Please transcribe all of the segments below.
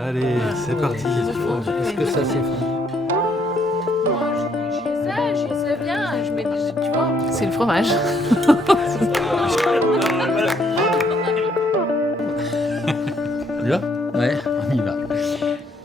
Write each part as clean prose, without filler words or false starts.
Allez, c'est parti. Est-ce que ça c'est fait? Je sais bien, tu vois. C'est le fromage. Là ? Ouais, on y va.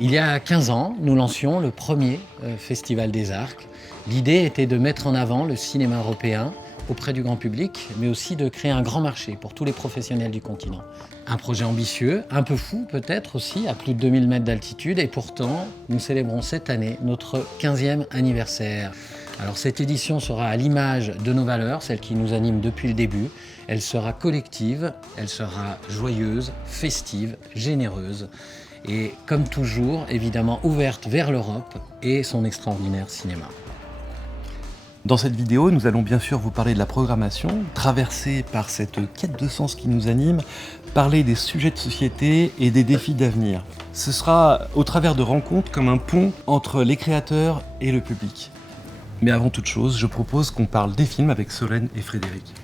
Il y a 15 ans, nous lancions le premier Festival des Arcs. L'idée était de mettre en avant le cinéma européen auprès du grand public, mais aussi de créer un grand marché pour tous les professionnels du continent. Un projet ambitieux, un peu fou peut-être aussi, à plus de 2000 mètres d'altitude, et pourtant, nous célébrons cette année notre 15e anniversaire. Alors cette édition sera à l'image de nos valeurs, celles qui nous animent depuis le début. Elle sera collective, elle sera joyeuse, festive, généreuse, et comme toujours, évidemment ouverte vers l'Europe et son extraordinaire cinéma. Dans cette vidéo, nous allons bien sûr vous parler de la programmation, traversée par cette quête de sens qui nous anime, parler des sujets de société et des défis d'avenir. Ce sera au travers de rencontres comme un pont entre les créateurs et le public. Mais avant toute chose, je propose qu'on parle des films avec Solène et Frédéric.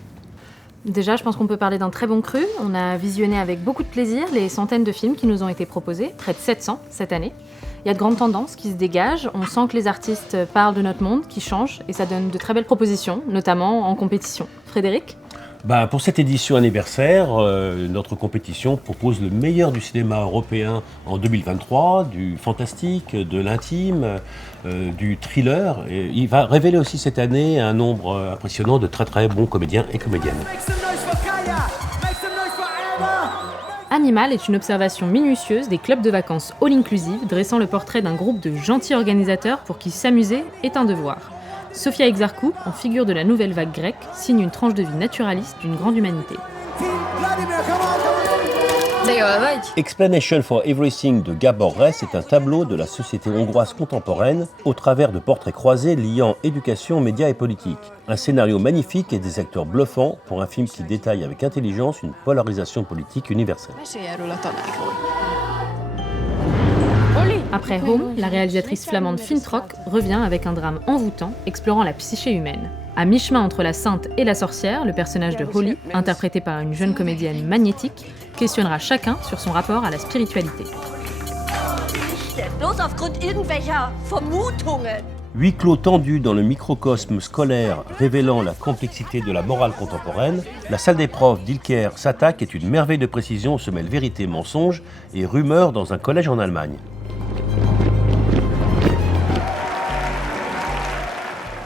Déjà, je pense qu'on peut parler d'un très bon cru. On a visionné avec beaucoup de plaisir les centaines de films qui nous ont été proposés, près de 700 cette année. Il y a de grandes tendances qui se dégagent. On sent que les artistes parlent de notre monde, qui change, et ça donne de très belles propositions, notamment en compétition. Frédéric ? Pour cette édition anniversaire, notre compétition propose le meilleur du cinéma européen en 2023, du fantastique, de l'intime, du thriller. Et il va révéler aussi cette année un nombre impressionnant de très très bons comédiens et comédiennes. Animal est une observation minutieuse des clubs de vacances all-inclusive dressant le portrait d'un groupe de gentils organisateurs pour qui s'amuser est un devoir. Sofia Exarchou, en figure de la nouvelle vague grecque, signe une tranche de vie naturaliste d'une grande humanité. Explanation for Everything de Gábor Ress est un tableau de la société hongroise contemporaine au travers de portraits croisés liant éducation, médias et politique. Un scénario magnifique et des acteurs bluffants pour un film qui détaille avec intelligence une polarisation politique universelle. Après Home, la réalisatrice flamande Fintrock revient avec un drame envoûtant explorant la psyché humaine. À mi-chemin entre la sainte et la sorcière, le personnage de Holly, interprété par une jeune comédienne magnétique, questionnera chacun sur son rapport à la spiritualité. Huis clos tendus dans le microcosme scolaire révélant la complexité de la morale contemporaine, la salle des profs d'Ilker s'attaque est une merveille de précision où se mêlent vérité, mensonge et rumeurs dans un collège en Allemagne.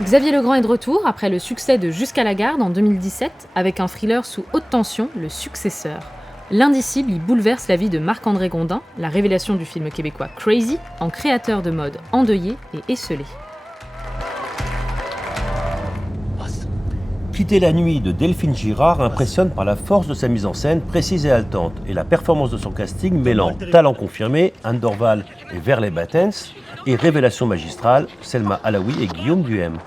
Xavier Legrand est de retour après le succès de Jusqu'à la garde en 2017 avec un thriller sous haute tension, Le Successeur. L'indicible y bouleverse la vie de Marc-André Gondin, la révélation du film québécois Crazy, en créateur de mode endeuillé et esseulé. Quitter la nuit de Delphine Girard impressionne par la force de sa mise en scène précise et haletante et la performance de son casting mêlant talent confirmé, Anne Dorval et Verley Battens, et révélation magistrale, Selma Alaoui et Guillaume Duhem.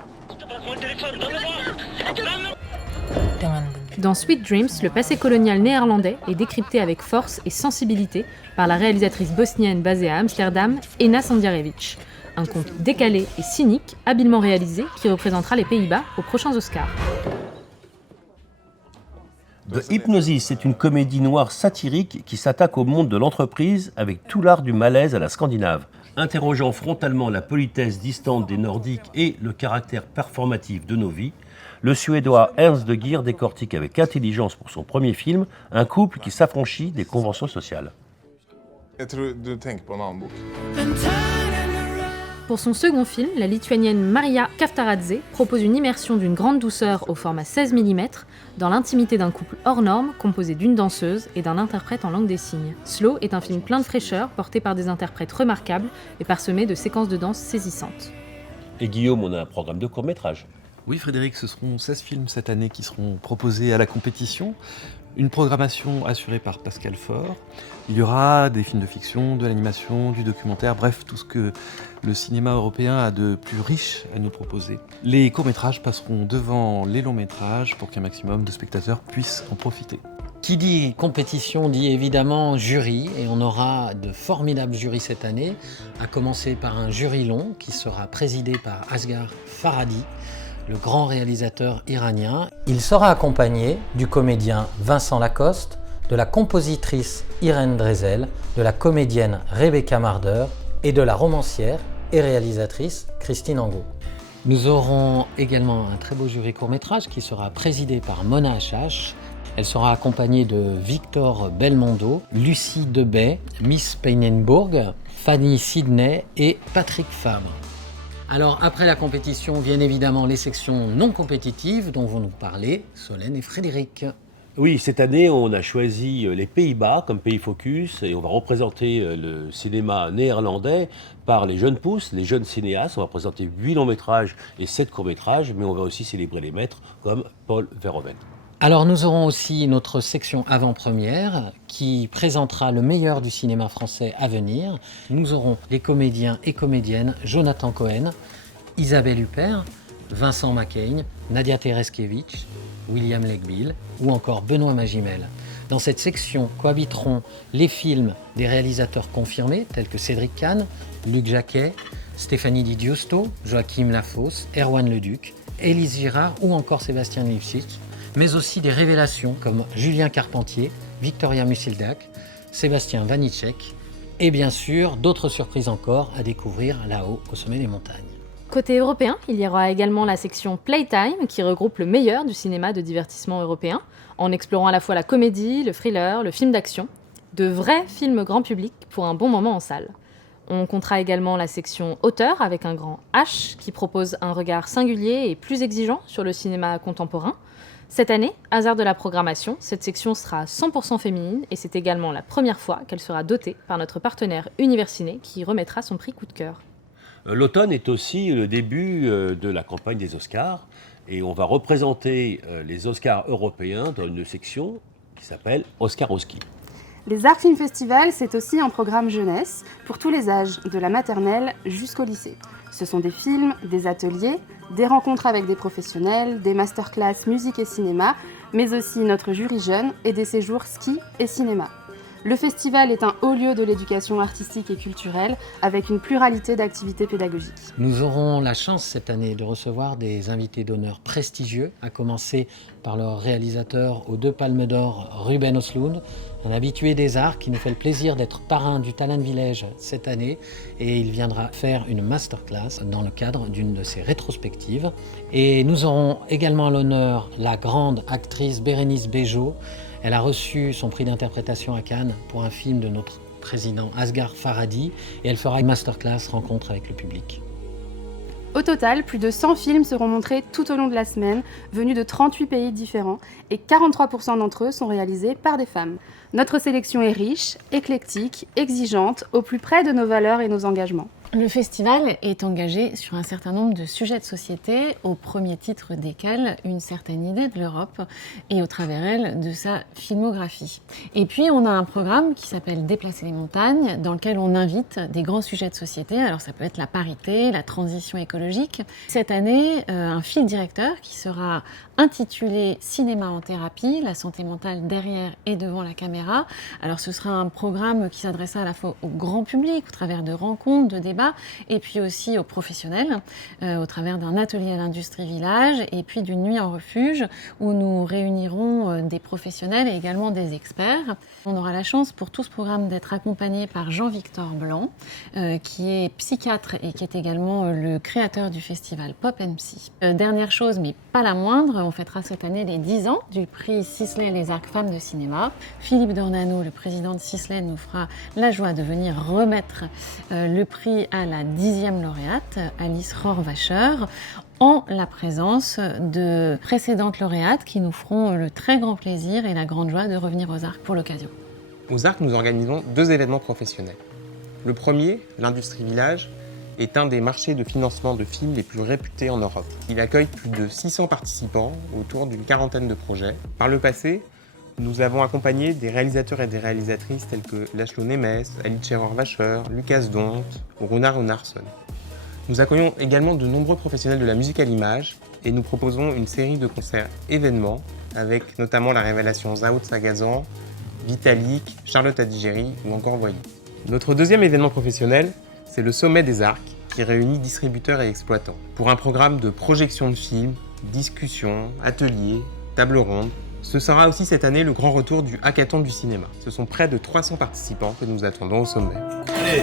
Dans Sweet Dreams, le passé colonial néerlandais est décrypté avec force et sensibilité par la réalisatrice bosnienne basée à Amsterdam, Ena Sandiarevic. Un conte décalé et cynique, habilement réalisé, qui représentera les Pays-Bas aux prochains Oscars. The Hypnosis est une comédie noire satirique qui s'attaque au monde de l'entreprise avec tout l'art du malaise à la scandinave. Interrogeant frontalement la politesse distante des Nordiques et le caractère performatif de nos vies, le Suédois Ernst de Gier décortique avec intelligence pour son premier film un couple qui s'affranchit des conventions sociales. Pour son second film, la lituanienne Maria Kaftaradze propose une immersion d'une grande douceur au format 16 mm dans l'intimité d'un couple hors norme composé d'une danseuse et d'un interprète en langue des signes. Slow est un film plein de fraîcheur, porté par des interprètes remarquables et parsemé de séquences de danse saisissantes. Et Guillaume, on a un programme de court-métrage. Oui Frédéric, ce seront 16 films cette année qui seront proposés à la compétition. Une programmation assurée par Pascal Faure. Il y aura des films de fiction, de l'animation, du documentaire, bref, tout ce que le cinéma européen a de plus riche à nous proposer. Les courts-métrages passeront devant les longs-métrages pour qu'un maximum de spectateurs puissent en profiter. Qui dit compétition dit évidemment jury, et on aura de formidables jurys cette année, à commencer par un jury long qui sera présidé par Asghar Farhadi, le grand réalisateur iranien. Il sera accompagné du comédien Vincent Lacoste, de la compositrice Irène Drezel, de la comédienne Rebecca Marder et de la romancière et réalisatrice Christine Angot. Nous aurons également un très beau jury court-métrage qui sera présidé par Mona Achache. Elle sera accompagnée de Victor Belmondo, Lucie Debay, Miss Peinenbourg, Fanny Sidney et Patrick Fabre. Alors après la compétition viennent évidemment les sections non compétitives dont vont nous parler Solène et Frédéric. Oui, cette année, on a choisi les Pays-Bas comme pays focus et on va représenter le cinéma néerlandais par les jeunes pousses, les jeunes cinéastes. On va présenter 8 longs métrages et 7 courts métrages, mais on va aussi célébrer les maîtres comme Paul Verhoeven. Alors nous aurons aussi notre section avant-première qui présentera le meilleur du cinéma français à venir. Nous aurons les comédiens et comédiennes Jonathan Cohen, Isabelle Huppert, Vincent Macaigne, Nadia Tereskevich, William Legbill ou encore Benoît Magimel. Dans cette section cohabiteront les films des réalisateurs confirmés tels que Cédric Kahn, Luc Jacquet, Stéphanie Di Giusto, Joachim Lafosse, Erwan Leduc, Élise Girard ou encore Sébastien Lipschitz, mais aussi des révélations comme Julien Carpentier, Victoria Musildak, Sébastien Vanitschek et bien sûr d'autres surprises encore à découvrir là-haut au sommet des montagnes. Côté européen, il y aura également la section Playtime qui regroupe le meilleur du cinéma de divertissement européen, en explorant à la fois la comédie, le thriller, le film d'action, de vrais films grand public pour un bon moment en salle. On comptera également la section Auteur avec un grand H qui propose un regard singulier et plus exigeant sur le cinéma contemporain. Cette année, hasard de la programmation, cette section sera 100% féminine et c'est également la première fois qu'elle sera dotée par notre partenaire Universiné qui remettra son prix coup de cœur. L'automne est aussi le début de la campagne des Oscars et on va représenter les Oscars européens dans une section qui s'appelle Oscar Oski. Les Arts Film Festival, c'est aussi un programme jeunesse pour tous les âges, de la maternelle jusqu'au lycée. Ce sont des films, des ateliers, des rencontres avec des professionnels, des masterclass musique et cinéma, mais aussi notre jury jeune et des séjours ski et cinéma. Le festival est un haut lieu de l'éducation artistique et culturelle avec une pluralité d'activités pédagogiques. Nous aurons la chance cette année de recevoir des invités d'honneur prestigieux, à commencer par le réalisateur aux 2 Palmes d'Or, Ruben Östlund, un habitué des arts qui nous fait le plaisir d'être parrain du Talent Village cette année et il viendra faire une masterclass dans le cadre d'une de ses rétrospectives. Et nous aurons également à l'honneur la grande actrice Bérénice Bejo. Elle a reçu son prix d'interprétation à Cannes pour un film de notre président Asghar Farhadi et elle fera une masterclass rencontre avec le public. Au total, plus de 100 films seront montrés tout au long de la semaine, venus de 38 pays différents, et 43% d'entre eux sont réalisés par des femmes. Notre sélection est riche, éclectique, exigeante, au plus près de nos valeurs et nos engagements. Le festival est engagé sur un certain nombre de sujets de société, au premier titre desquels une certaine idée de l'Europe et au travers elle de sa filmographie. Et puis on a un programme qui s'appelle Déplacer les montagnes, dans lequel on invite des grands sujets de société. Alors ça peut être la parité, la transition écologique. Cette année, un fil directeur qui sera intitulé Cinéma en thérapie, la santé mentale derrière et devant la caméra. Alors ce sera un programme qui s'adressera à la fois au grand public, au travers de rencontres, de débats, et puis aussi aux professionnels, au travers d'un atelier à l'Industrie Village, et puis d'une nuit en refuge, où nous réunirons des professionnels et également des experts. On aura la chance pour tout ce programme d'être accompagné par Jean-Victor Blanc, qui est psychiatre et qui est également le créateur du festival Pop & Psy. Dernière chose, mais pas la moindre, on fêtera cette année les 10 ans du prix Sisley Les Arcs Femmes de Cinéma. Philippe Dornano, le président de Sisley, nous fera la joie de venir remettre le prix à la 10e lauréate, Alice Rohrwacher, en la présence de précédentes lauréates qui nous feront le très grand plaisir et la grande joie de revenir aux Arcs pour l'occasion. Aux Arcs, nous organisons 2 événements professionnels. Le premier, l'Industrie Village, est un des marchés de financement de films les plus réputés en Europe. Il accueille plus de 600 participants autour d'une quarantaine de projets. Par le passé, nous avons accompagné des réalisateurs et des réalisatrices tels que Laszlo Nemes, Alice Rohrwacher, Lucas Dondt ou Runar Runarsson. Nous accueillons également de nombreux professionnels de la musique à l'image et nous proposons une série de concerts événements avec notamment la révélation Zao Sagazan, Vitalik, Charlotte Adigéry ou encore Voyer. Notre deuxième événement professionnel, c'est le Sommet des Arcs qui réunit distributeurs et exploitants pour un programme de projection de films, discussions, ateliers, tables rondes Ce sera aussi cette année le grand retour du hackathon du cinéma. Ce sont près de 300 participants que nous attendons au sommet. Allez.